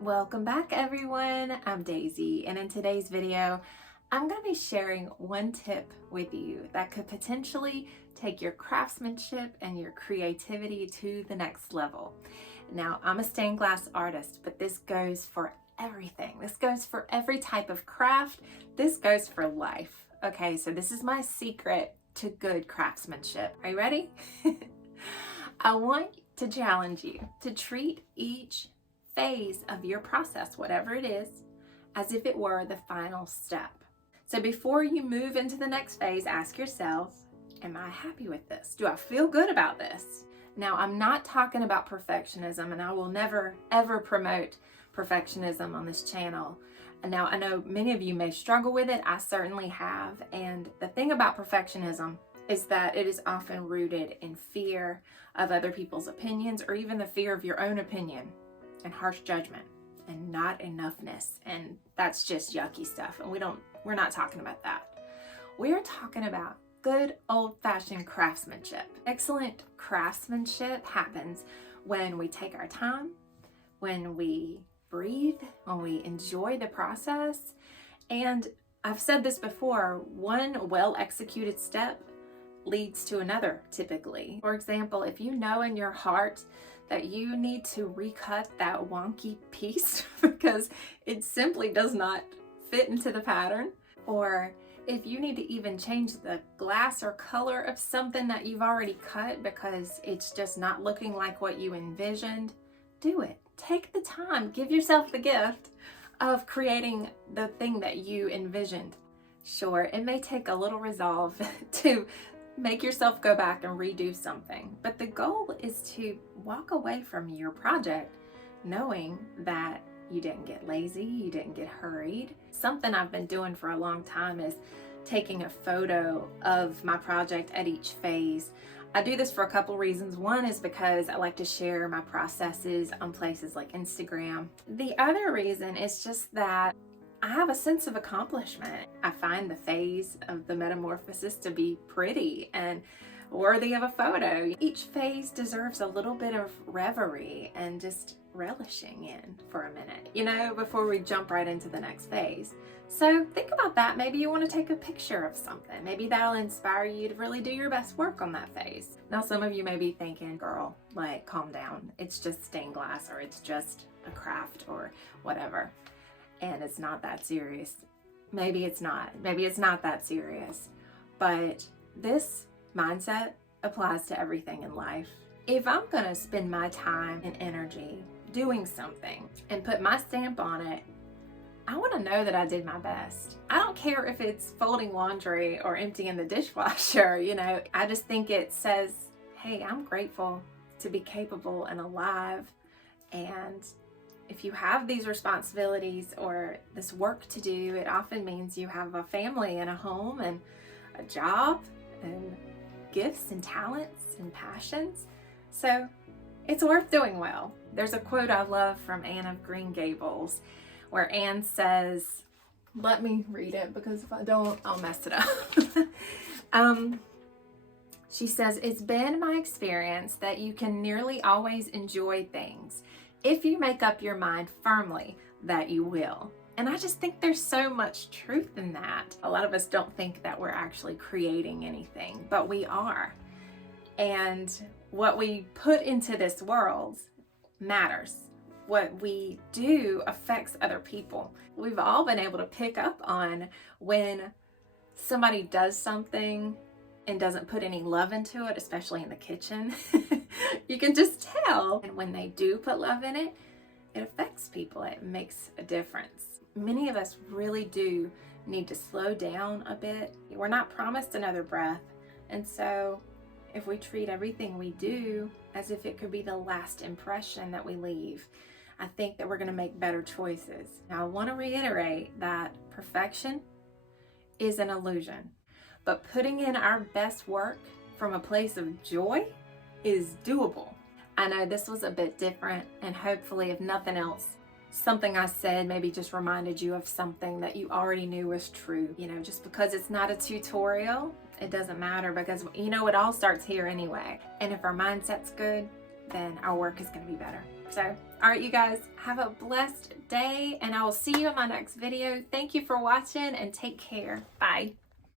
Welcome back everyone, I'm Daisy, and in today's video I'm going to be sharing one tip with you that could potentially take your craftsmanship and your creativity to the next level. Now, I'm a stained glass artist, but this goes for everything. This goes for every type of craft. This goes for life. Okay, so this is my secret to good craftsmanship. Are you ready? I want to challenge you to treat each phase of your process, whatever it is, as if it were the final step. So before you move into the next phase, ask yourself, am I happy with this? Do I feel good about this? Now, I'm not talking about perfectionism, and I will never ever promote perfectionism on this channel. And now I know many of you may struggle with it. I certainly have. And the thing about perfectionism is that it is often rooted in fear of other people's opinions, or even the fear of your own opinion and harsh judgment and not enoughness. And that's just yucky stuff. And we're not talking about that. We're talking about good old-fashioned craftsmanship. Excellent craftsmanship happens when we take our time, when we breathe, when we enjoy the process. And I've said this before, one well-executed step leads to another typically. For example, if you know in your heart that you need to recut that wonky piece because it simply does not fit into the pattern, or if you need to even change the glass or color of something that you've already cut because it's just not looking like what you envisioned, do it. Take the time, give yourself the gift of creating the thing that you envisioned. Sure, it may take a little resolve to make yourself go back and redo something, but the goal is to walk away from your project knowing that you didn't get lazy, you didn't get hurried. Something I've been doing for a long time is taking a photo of my project at each phase. I do this for a couple reasons. One is because I like to share my processes on places like Instagram. The other reason is just that I have a sense of accomplishment. I find the phase of the metamorphosis to be pretty and worthy of a photo. Each phase deserves a little bit of reverie and just relishing in for a minute, before we jump right into the next phase. So think about that. Maybe you want to take a picture of something. Maybe that'll inspire you to really do your best work on that phase. Now, some of you may be thinking, girl, like, calm down. It's just stained glass, or it's just a craft or whatever. And it's not that serious. Maybe it's not that serious, but this mindset applies to everything in life. If I'm gonna spend my time and energy doing something and put my stamp on it, I wanna know that I did my best. I don't care if it's folding laundry or emptying the dishwasher, I just think it says, hey, I'm grateful to be capable and alive. And if you have these responsibilities or this work to do, it often means you have a family and a home and a job and gifts and talents and passions. So it's worth doing well. There's a quote I love from Anne of Green Gables where Anne says, let me read it because if I don't, I'll mess it up. She says, it's been my experience that you can nearly always enjoy things if you make up your mind firmly that you will. And I just think there's so much truth in that. A lot of us don't think that we're actually creating anything, but we are. And what we put into this world matters. What we do affects other people. We've all been able to pick up on when somebody does something and doesn't put any love into it, especially in the kitchen. You can just tell. And when they do put love in it, it affects people. It makes a difference. Many of us really do need to slow down a bit. We're not promised another breath. And so if we treat everything we do as if it could be the last impression that we leave, I think that we're going to make better choices. Now, I want to reiterate that perfection is an illusion. But putting in our best work from a place of joy is doable. I know this was a bit different, and hopefully, if nothing else, something I said maybe just reminded you of something that you already knew was true. Just because it's not a tutorial, it doesn't matter, because it all starts here anyway. And if our mindset's good, then our work is going to be better. So All right, you guys, have a blessed day, and I will see you in my next video. Thank you for watching, and take care. Bye.